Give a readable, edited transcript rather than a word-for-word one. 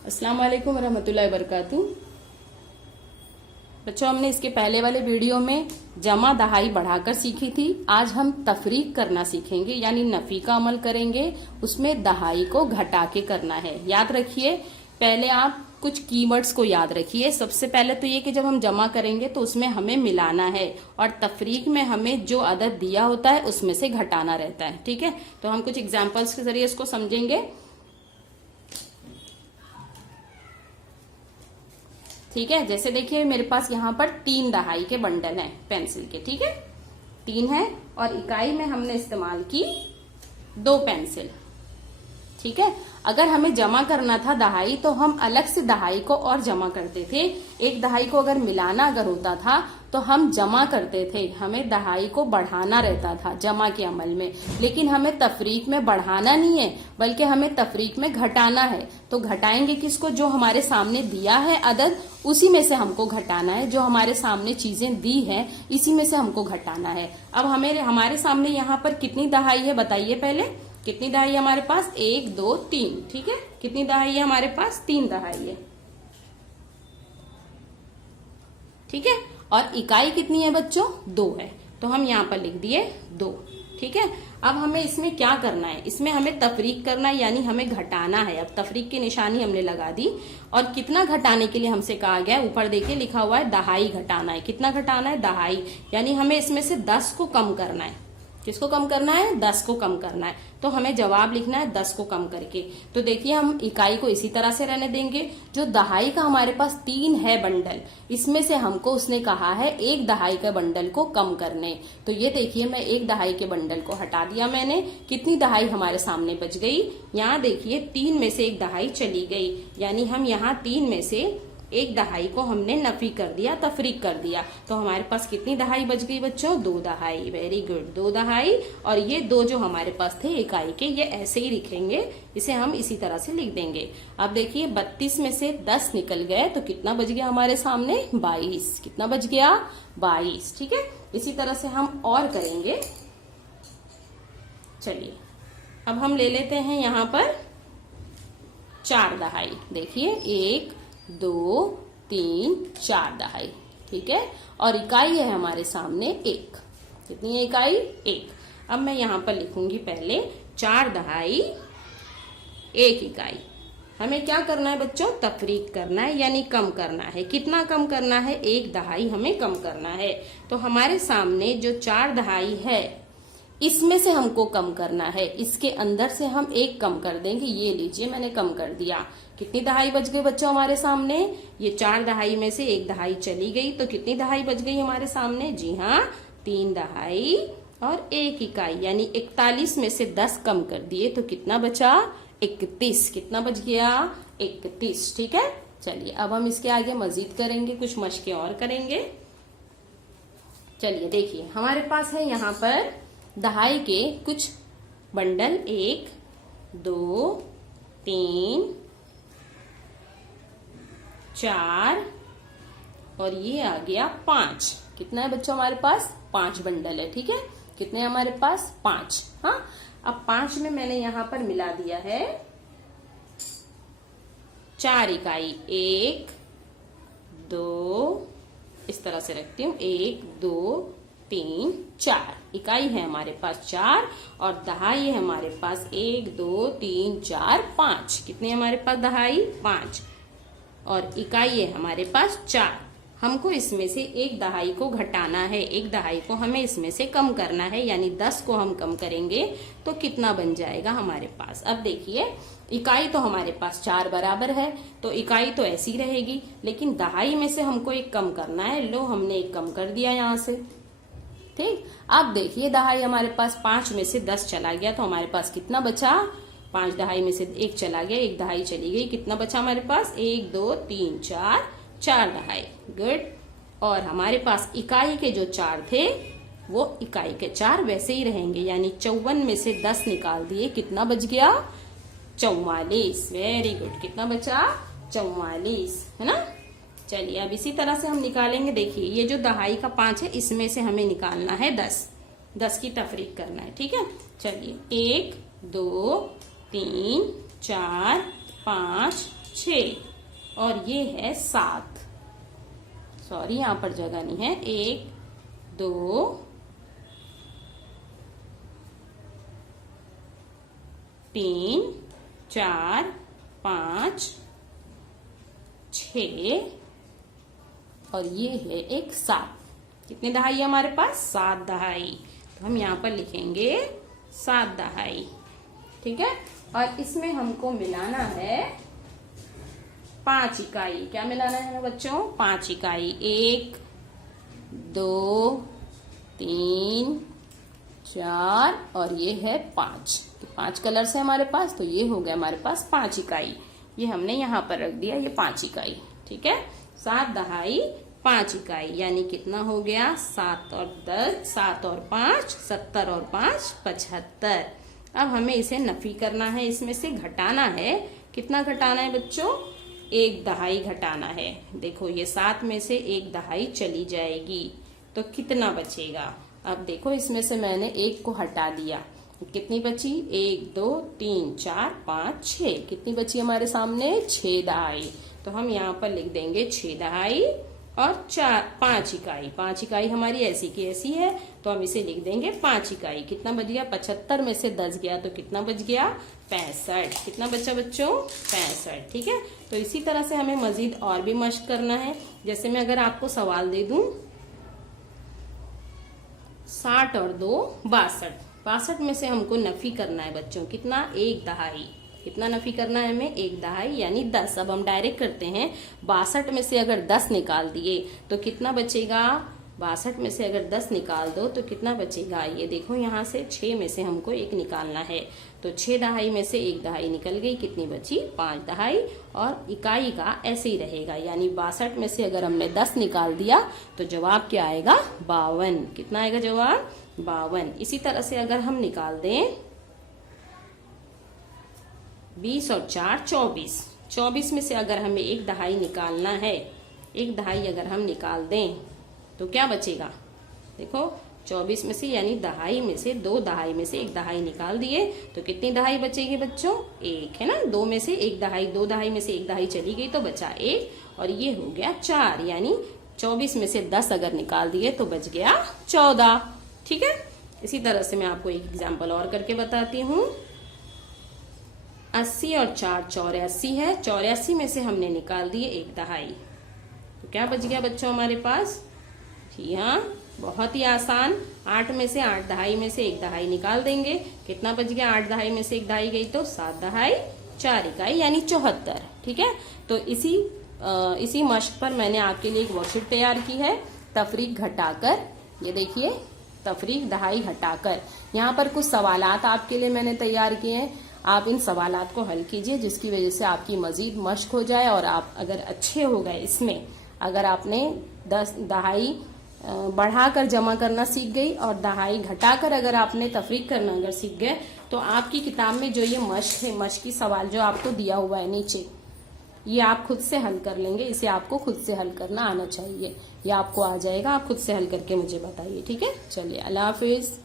अस्सलाम वालेकुम रहमतुल्लाहि वबरकातुहू। बच्चों, हमने इसके पहले वाले वीडियो में जमा दहाई बढ़ाकर सीखी थी। आज हम तफरीक करना सीखेंगे, यानी नफी का अमल करेंगे। उसमें दहाई को घटा के करना है। याद रखिए, पहले आप कुछ कीवर्ड्स को याद रखिए। सबसे पहले तो ये कि जब हम जमा करेंगे तो उसमें हमें मिलाना है, और तफरीक में हमें जो अदद दिया होता है उसमें से घटाना रहता है। ठीक है, तो हम कुछ एग्जाम्पल्स के जरिए इसको समझेंगे। ठीक है, जैसे देखिए मेरे पास यहाँ पर 3 दहाई के बंडल हैं पेंसिल के। ठीक है, 3 है और इकाई में हमने इस्तेमाल की 2 पेंसिल। ठीक है, अगर हमें जमा करना था दहाई तो हम अलग से दहाई को और जमा करते थे। एक दहाई को अगर मिलाना अगर होता था तो हम जमा करते थे, हमें दहाई को बढ़ाना रहता था जमा के अमल में। लेकिन हमें तफरीक में बढ़ाना नहीं है, बल्कि हमें तफरीक में घटाना है। तो घटाएंगे किसको? जो हमारे सामने दिया है अदद, उसी में से हमको घटाना है। जो हमारे सामने चीजें दी हैं इसी में से हमको घटाना है। अब हमारे सामने यहाँ पर कितनी दहाई है बताइए पहले। कितनी दहाई है हमारे पास? 1 2 3। ठीक है, कितनी दहाई है हमारे पास? 3 दहाई है। ठीक है, और इकाई कितनी है बच्चों? 2 है, तो हम यहाँ पर लिख दिए 2। ठीक है, अब हमें इसमें क्या करना है? इसमें हमें तफरीक करना है, यानी हमें घटाना है। अब तफरीक की निशानी हमने लगा दी, और कितना घटाने के लिए हमसे कहा गया है, ऊपर देखिए लिखा हुआ है दहाई घटाना है। कितना घटाना है? दहाई, यानी हमें इसमें से 10 को कम करना है। किसको कम करना है? 10 को कम करना है। तो हमें जवाब लिखना है 10 को कम करके। तो देखिए, हम इकाई को इसी तरह से रहने देंगे। जो दहाई का हमारे पास 3 है बंडल, इसमें से हमको उसने कहा है 1 दहाई का बंडल को कम करने। तो ये देखिए, मैं 1 दहाई के बंडल को हटा दिया मैंने। कितनी दहाई हमारे सामने बच गई? यहाँ देखिए, 3 में से 1 दहाई चली गई, यानी हम यहाँ 3 में से 1 दहाई को हमने नफी कर दिया, तफरीक कर दिया। तो हमारे पास कितनी दहाई बच गई बच्चों? 2 दहाई। वेरी गुड, 2 दहाई। और ये 2 जो हमारे पास थे इकाई के, ये ऐसे ही लिखेंगे, इसे हम इसी तरह से लिख देंगे। अब देखिए, 32 में से 10 निकल गए तो कितना बच गया हमारे सामने? 22। कितना बच गया? 22। ठीक है, इसी तरह से हम और करेंगे। चलिए, अब हम ले लेते हैं यहाँ पर 4 दहाई। देखिए, 1 2 3 4 दहाई। ठीक है, और इकाई है हमारे सामने 1। कितनी है इकाई? 1। अब मैं यहां पर लिखूंगी पहले 4 दहाई 1 इकाई। हमें क्या करना है बच्चों? तफरीक करना है, यानी कम करना है। कितना कम करना है? 1 दहाई हमें कम करना है। तो हमारे सामने जो 4 दहाई है, इसमें से हमको कम करना है। इसके अंदर से हम 1 कम कर देंगे। ये लीजिए, मैंने कम कर दिया। कितनी दहाई बच गई बच्चों हमारे सामने? ये 4 दहाई में से 1 दहाई चली गई, तो कितनी दहाई बच गई हमारे सामने? जी हाँ, 3 दहाई और 1 इकाई, यानी 41 में से 10 कम कर दिए तो कितना बचा? 31। कितना बच गया? 31। ठीक है, चलिए अब हम इसके आगे मजीद करेंगे, कुछ मशकें और करेंगे। चलिए देखिए, हमारे पास है यहाँ पर दहाई के कुछ बंडल। 1 2 3 4 और ये आ गया 5। कितना है बच्चों हमारे पास? 5 बंडल है। ठीक है, कितने हमारे पास? 5। हाँ, अब 5 में मैंने यहां पर मिला दिया है 4 इकाई। 1 2, इस तरह से रखती हूँ, 1 2 3 4 इकाई है हमारे पास 4, और दहाई है हमारे पास 1 2 3 4 5। कितने हमारे पास दहाई? 5, और इकाई है हमारे पास 4। हमको इसमें से 1 दहाई को घटाना है, 1 दहाई को हमें इसमें से कम करना है, यानी 10 को हम कम करेंगे तो कितना बन जाएगा हमारे पास? अब देखिए, इकाई तो हमारे पास 4 बराबर है, तो इकाई तो ऐसी रहेगी, लेकिन दहाई में से हमको 1 कम करना है। लो, हमने 1 कम कर दिया यहाँ से। ठीक, अब देखिए, दहाई हमारे पास 5 में से 10 चला गया, तो हमारे पास कितना बचा? 5 दहाई में से 1 चला गया, 1 दहाई चली गई, कितना बचा हमारे पास? 1 2 3 4 4 दहाई। गुड, और हमारे पास इकाई के जो 4 थे वो इकाई के 4 वैसे ही रहेंगे, यानी 54 में से 10 निकाल दिए, कितना बच गया? 44। वेरी गुड, कितना बचा? 44, है ना। चलिए, अब इसी तरह से हम निकालेंगे। देखिए, ये जो दहाई का 5 है, इसमें से हमें निकालना है 10 की तफरीक करना है। ठीक है, चलिए, 1 2 3 4 5 6 और ये है 7। सॉरी, यहाँ पर जगह नहीं है। 1 2 3 4 5 6 और ये है एक 7। कितने दहाई है हमारे पास? 7 दहाई। तो हम यहाँ पर लिखेंगे 7 दहाई। ठीक है। और इसमें हमको मिलाना है 5 इकाई। क्या मिलाना है बच्चों? 5 इकाई। 1 2 3 4 और ये है 5। तो 5 कलर्स है हमारे पास, तो ये हो गया हमारे पास 5 इकाई। ये हमने यहाँ पर रख दिया, ये 5 इकाई। ठीक है। 7 दहाई 5 इकाई, यानी कितना हो गया? 7 और 10, 7 और 5 70 और 5 75। अब हमें इसे नफी करना है, इसमें से घटाना है। कितना घटाना है बच्चों? 1 दहाई घटाना है। देखो ये 7 में से 1 दहाई चली जाएगी, तो कितना बचेगा? अब देखो इसमें से मैंने 1 को हटा दिया, कितनी बची? 1 2 3 4 5 6। कितनी बची हमारे सामने? 6 दहाई। तो हम यहाँ पर लिख देंगे 6 दहाई और 5 इकाई। 5 इकाई हमारी ऐसी की ऐसी है, तो हम इसे लिख देंगे 5 इकाई। कितना बच गया? 75 में से 10 गया तो कितना बच गया? 65। कितना बचा बच्चों? 65। ठीक है। तो इसी तरह से हमें मजीद और भी मश्क करना है। जैसे मैं अगर आपको सवाल दे दूं 60 और 2 62। 62 में से हमको नफी करना है बच्चों, कितना? 1 दहाई। कितना नफी करना है हमें? 1 दहाई यानी 10। अब हम डायरेक्ट करते हैं। 62 में से अगर 10 निकाल दिए तो कितना बचेगा? 62 में से अगर 10 निकाल दो तो कितना बचेगा? ये देखो यहाँ से 6 में से हमको 1 निकालना है, तो 6 दहाई में से 1 दहाई निकल गई। कितनी बची? 5 दहाई। और इकाई का ऐसे ही रहेगा, यानी 62 में से अगर हमने 10 निकाल दिया तो जवाब क्या आएगा? 52। कितना आएगा जवाब? 52। इसी तरह से अगर हम निकाल दें 20 और 4 24। 24 में से अगर हमें 1 दहाई निकालना है, 1 दहाई अगर हम निकाल दें तो क्या बचेगा? देखो 24 में से यानी दहाई में से 2 दहाई में से 1 दहाई निकाल दिए तो कितनी दहाई बचेगी बच्चों? 1 है ना। 2 में से 1 दहाई, 2 दहाई में से 1 दहाई चली गई तो बचा 1 और ये हो गया 4। यानी 24 में से 10 अगर निकाल दिए तो बच गया 14। ठीक है। इसी तरह से मैं आपको एक एग्जाम्पल और करके बताती हूँ। 80 और 4 84 है। 84 में से हमने निकाल दिए 1 दहाई, तो क्या बच गया बच्चों हमारे पास? जी हाँ, बहुत ही आसान। 8 में से 8 दहाई में से 1 दहाई निकाल देंगे। कितना बच गया? 8 दहाई में से 1 दहाई गई तो 7 दहाई 4 इकाई यानी 74। ठीक है। तो इसी मश्क पर मैंने आपके लिए एक वर्कशीट तैयार की है, तफरीक घटाकर। ये देखिए, तफरीक दहाई हटाकर। यहाँ पर कुछ सवालात आपके लिए मैंने तैयार किए हैं। आप इन सवालात को हल कीजिए, जिसकी वजह से आपकी मजीद मश्क हो जाए और आप अगर अच्छे हो गए इसमें, अगर आपने 10 दहाई बढ़ाकर जमा करना सीख गई और दहाई घटाकर अगर आपने तफरीक करना अगर सीख गए, तो आपकी किताब में जो ये मश्क है, मश्क की सवाल जो आपको दिया हुआ है नीचे, ये आप खुद से हल कर लेंगे। इसे आपको खुद से हल करना आना चाहिए। ये आपको आ जाएगा, आप खुद से हल करके मुझे बताइए। ठीक है। चलिए, अल्लाह हाफिज।